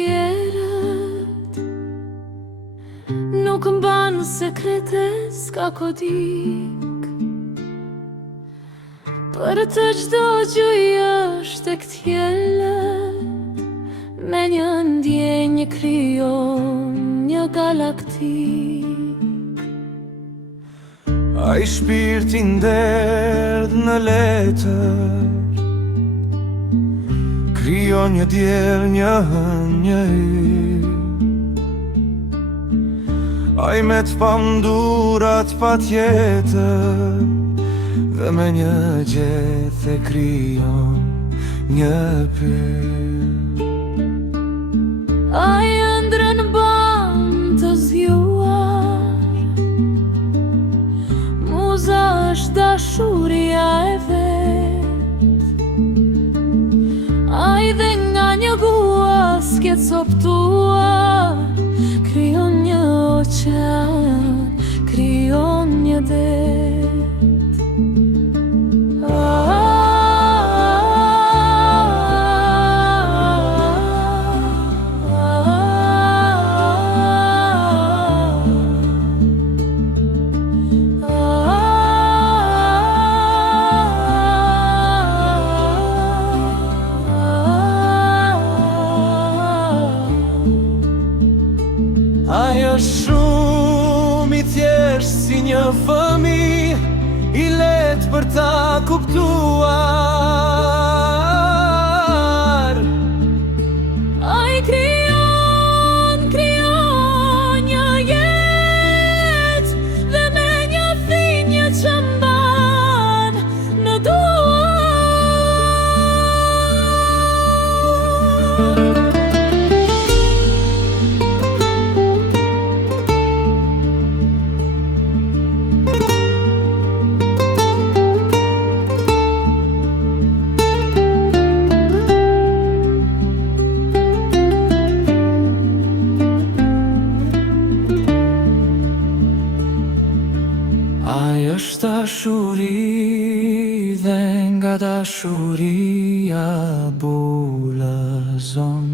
tjerët nuk mban sekrete, s'ka kodik. Për të çdo gjë është tek tjelët, me një ndjenjë krijon një galaktik. Ai shpirti nderdh në letër, krijon një diell, një hënë, një yll. Ai me t'pamdurat pa tjetër, dhe me një gjeth e krijon një pyll. Ai ëndrrën ban të zgjuar, muza është dashuria e vet. Ai dhe nga një guas ke coptuar, krijon një oqean, krijon një det. Ai është shumë i thjeshtë si një fëmijë, i lehtë për ta kuptuar. Ai krijon një jetë, dhe me një thinjë që mban në duar. Ai është dashuri dhe nga dashuria bulëzon.